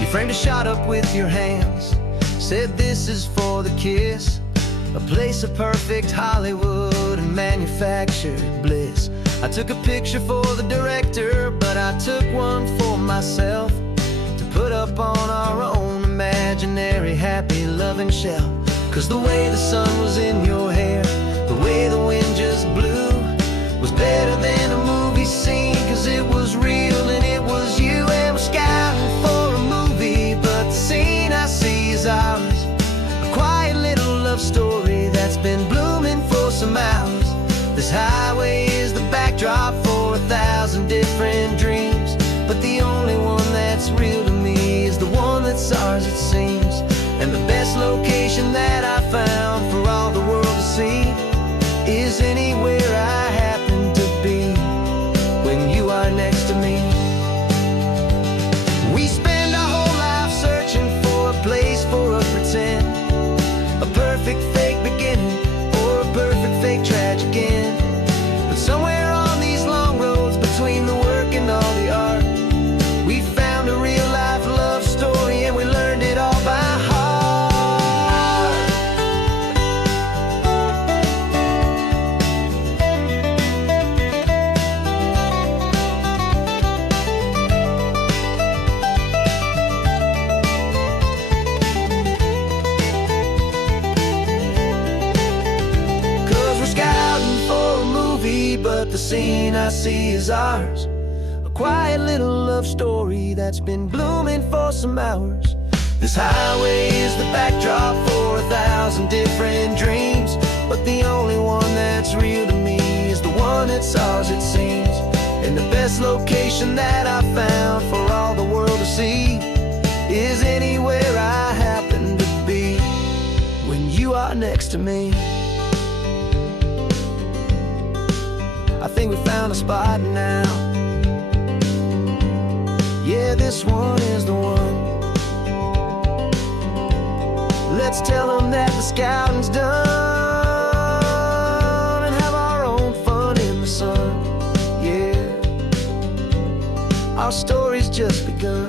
You framed a shot up with your hands, said this is for the kiss, a place of perfect Hollywood and manufactured bliss. I took a picture for the director, but I took one for myself to put up on our own imaginary happy loving shelf. Cause the way the sun was in your hair, the way the wind just blew, was better than a movie scene, cause it was real and it was you. And we're scouting for a movie, but the scene I see is ours. A quiet little love story that's been blooming for some hours. This highway is the backdrop for 1,000 different dreams, but the only one that's real to me is the one that's ours, it seems. And the best location that I found for all the world to see is anywhere I happen to be when you are next to me. We spend our whole life searching for a place for a pretend, a perfect fake beginning or a perfect fake tragic end. But somewhere on these long roads between the work and all the art, we found a real life love story and we learned it all by heart. But the scene I see is ours. A quiet little love story that's been blooming for some hours. This highway is the backdrop for 1,000 different dreams, but the only one that's real to me is the one that's ours, it seems. And the best location that I found for all the world to see is anywhere I happen to be when you are next to me. I think we found a spot now. Yeah, this one is the one. Let's tell them that the scouting's done and have our own fun in the sun. Yeah, our story's just begun.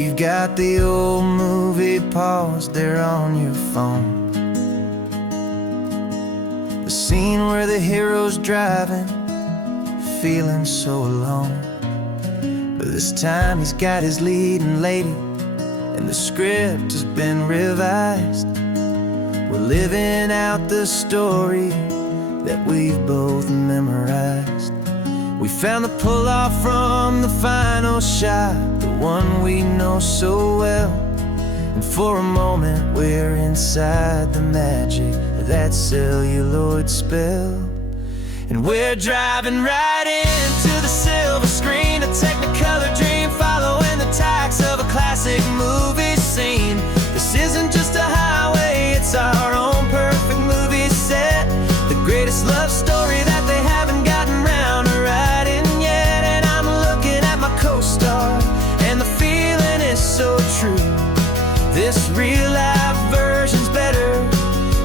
You've got the old movie paused there on your phone, the scene where the hero's driving, feeling so alone. But this time he's got his leading lady, and the script has been revised. We're living out the story that we've both memorized. We found the pull-off from the final shot, the one we know so well. And for a moment we're inside the magic of that celluloid spell. And we're driving right into the silver screen, a Technicolor dream, following the tacks of a classic movie scene. This isn't just a highway, it's our own perfect movie set, the greatest love story that they haven't gotten round to writing yet. And I'm looking at my co-star, and the feeling is so true. This real-life version's better,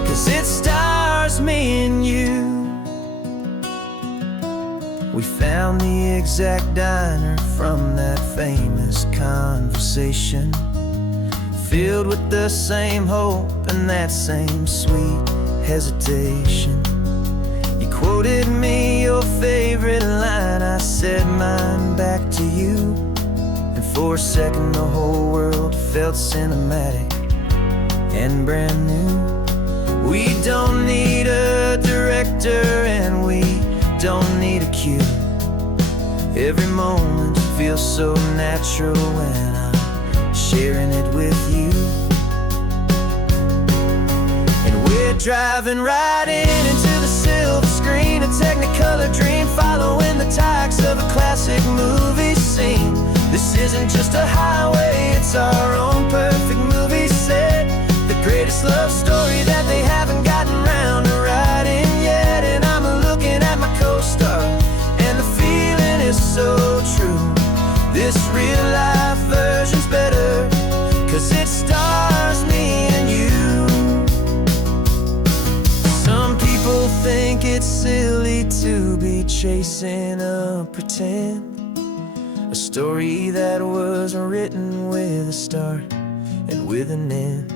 'cause it stars me and you. We found the exact diner from that famous conversation, filled with the same hope and that same sweet hesitation. You quoted me your favorite line, I said mine back to you. And for a second the whole world felt cinematic and brand new. We don't need a director and we don't need a cue. Every moment feels so natural when I'm sharing it with you. And we're driving right into the silver screen, a Technicolor dream, following the tacks of a classic movie scene. This isn't just a highway, it's our own perfect movie set, the greatest love story that they haven't gotten round to writing yet. And I'm looking at my co-star, and the feeling is so true. This real-life version's better, 'cause it stars me and you. Some people think it's silly to be chasing a pretend, a story that was written with a start and with an end.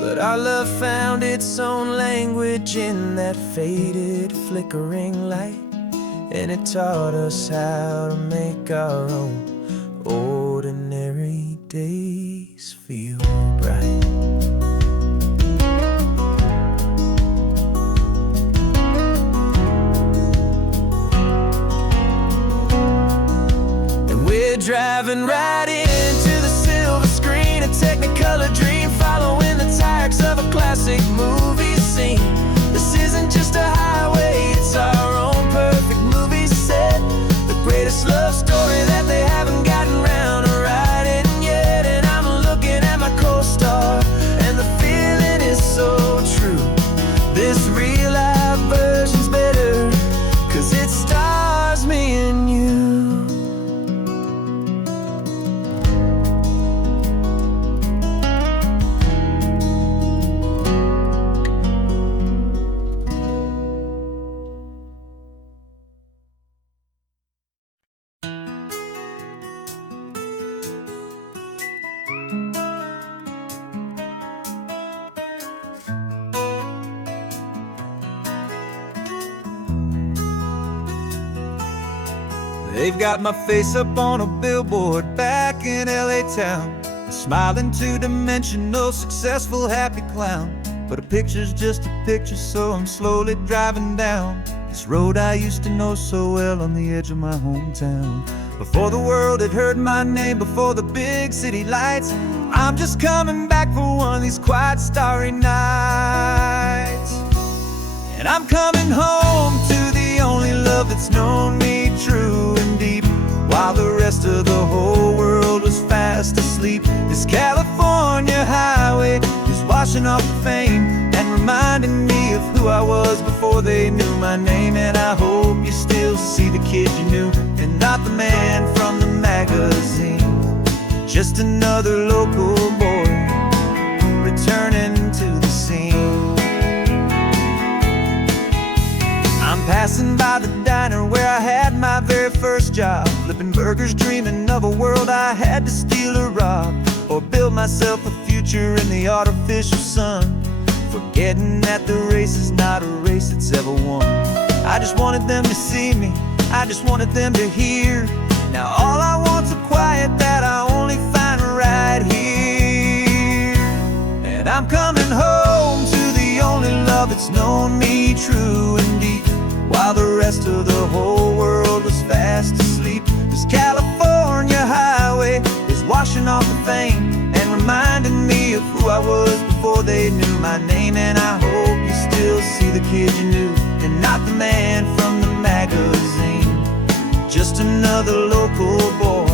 But our love found its own language in that faded, flickering light, and it taught us how to make our own ordinary days feel bright. And we're driving right into the silver screen, a Technicolor dream, following the tacks of a classic movie scene. This isn't just a highway, it's our own perfect movie set, the greatest love story that they haven't gotten round to writing yet. And I'm looking at my co-star, and the feeling is so true. This real-life version's better, 'cause it stars me and you. They've got my face up on a billboard back in LA town, a smiling two-dimensional, successful, happy clown. But a picture's just a picture, so I'm slowly driving down this road I used to know so well on the edge of my hometown. Before the world had heard my name, before the big city lights, I'm just coming back for one of these quiet, starry nights. And I'm coming home to the only love that's known me true and deep, while the rest of the whole world was fast asleep. This California highway is washing off the fame and reminding me of who I was before they knew my name. And I hope you still see the kid you knew, and not the man from the magazine. Just another local boy returning to the scene. I'm Passing by the diner where I had my very first job, flipping burgers, dreaming of a world I had to steal or rob, or build myself a future in the artificial sun, forgetting that the race is not a race that's ever won. I just wanted them to see me, I just wanted them to hear. Now all I want's a quiet that I only find right here. And I'm coming home to the only love that's known me true and deep, while the rest of the whole world was fast asleep. This California highway is washing off the fame and reminding me of who I was before they knew my name. And I hope you still see the kid you knew, and not the man from the magazine. Just another local boy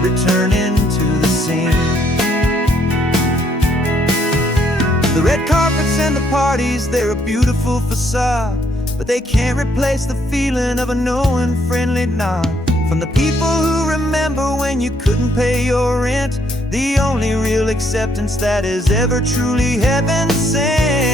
returning to the scene. The red carpets and the parties, they're a beautiful facade, but they can't replace the feeling of a knowing friendly nod from the people who remember when you couldn't pay your rent. The only real acceptance that is ever truly heaven sent.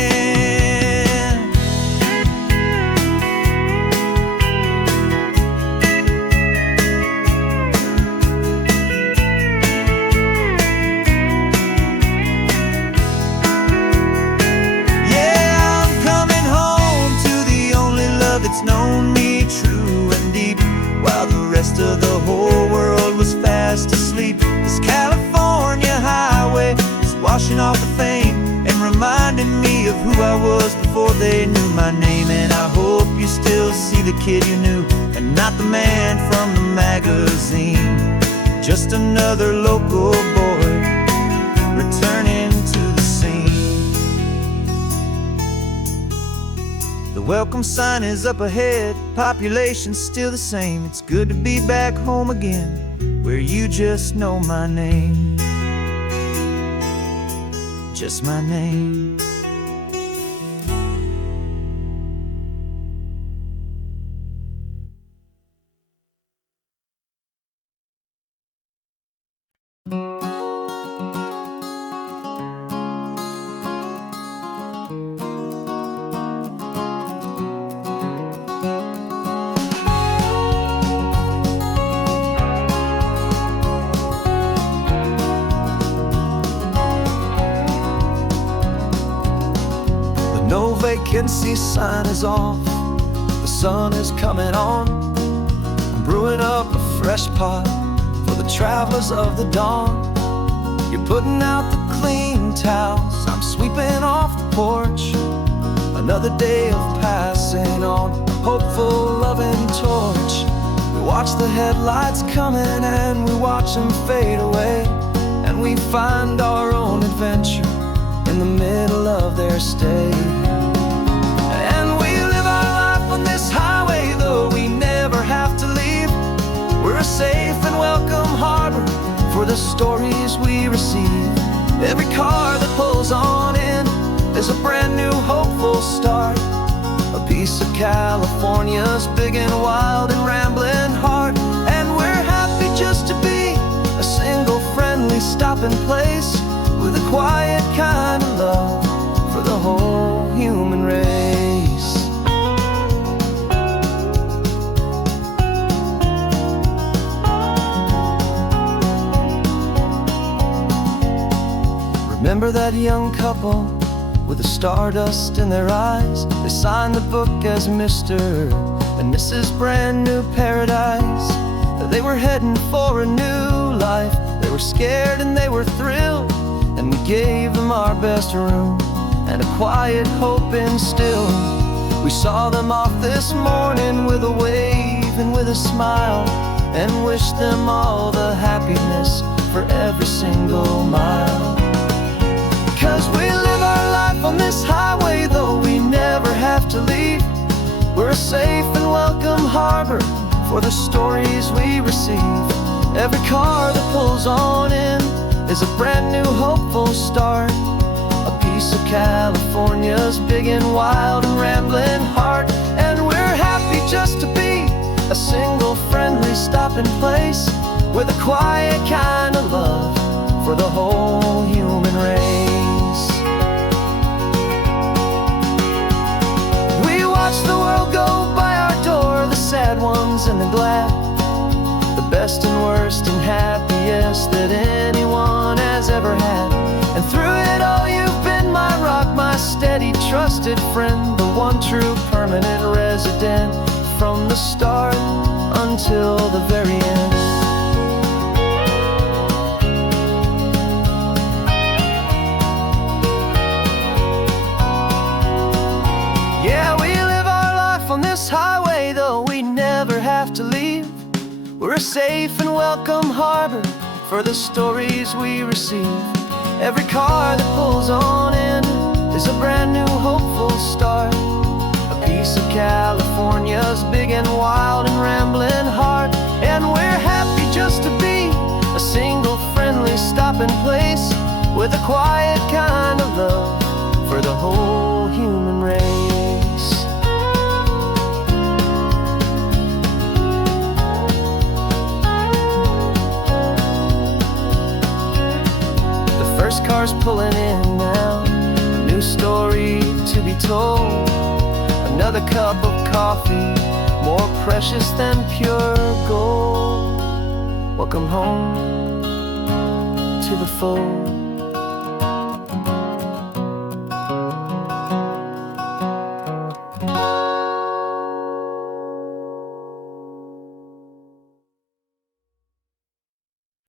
It's known me true and deep, while the rest of the whole world was fast asleep. This California highway is washing off the fame and reminding me of who I was before they knew my name. And I hope you still see the kid you knew, and not the man from the magazine. Just another local boy returning to the scene. The welcome sign is up ahead, population's still the same. It's good to be back home again, where you just know my name. Just my name. No vacancy sign is off, the sun is coming on. I'm brewing up a fresh pot for the travelers of the dawn. You're putting out the clean towels, I'm sweeping off the porch. Another day of passing on, a hopeful, loving torch. We watch the headlights coming and we watch them fade away, and we find our own adventure in the middle of their stay. And we live our life on this highway, though we never have to leave. We're a safe and welcome harbor for the stories we receive. Every car that pulls on in is a brand new hopeful start, a piece of California's big and wild and rambling heart. And we're happy just to be a single friendly stopping place, with a quiet kind of love for the whole human race. Remember that young couple with the stardust in their eyes? They signed the book as Mr. and Mrs. Brand New Paradise. They were heading for a new life. They were scared and they were thrilled, and we gave them our best room and a quiet hope instilled. We saw them off this morning with a wave and with a smile, and wished them all the happiness for every single mile. 'Cause we live our life on this highway, though we never have to leave. We're a safe and welcome harbor for the stories we receive. Every car that pulls on in is a brand new hopeful start, a piece of California's big and wild and rambling heart. And we're happy just to be a single friendly stopping place, with a quiet kind of love for the whole human race. We watch the world go best and worst and happiest that anyone has ever had. And through it all you've been my rock, my steady, trusted friend, the one true permanent resident, from the start until the very end. Yeah, we live our life on this highway, though we never have to leave. We're a safe and welcome harbor for the stories we receive. Every car that pulls on in is a brand new hopeful start, a piece of California's big and wild and rambling heart. And we're happy just to be a single friendly stopping place, with a quiet kind of love for the whole human race. First car's pulling in now, a new story to be told. Another cup of coffee, more precious than pure gold. Welcome home to the fold.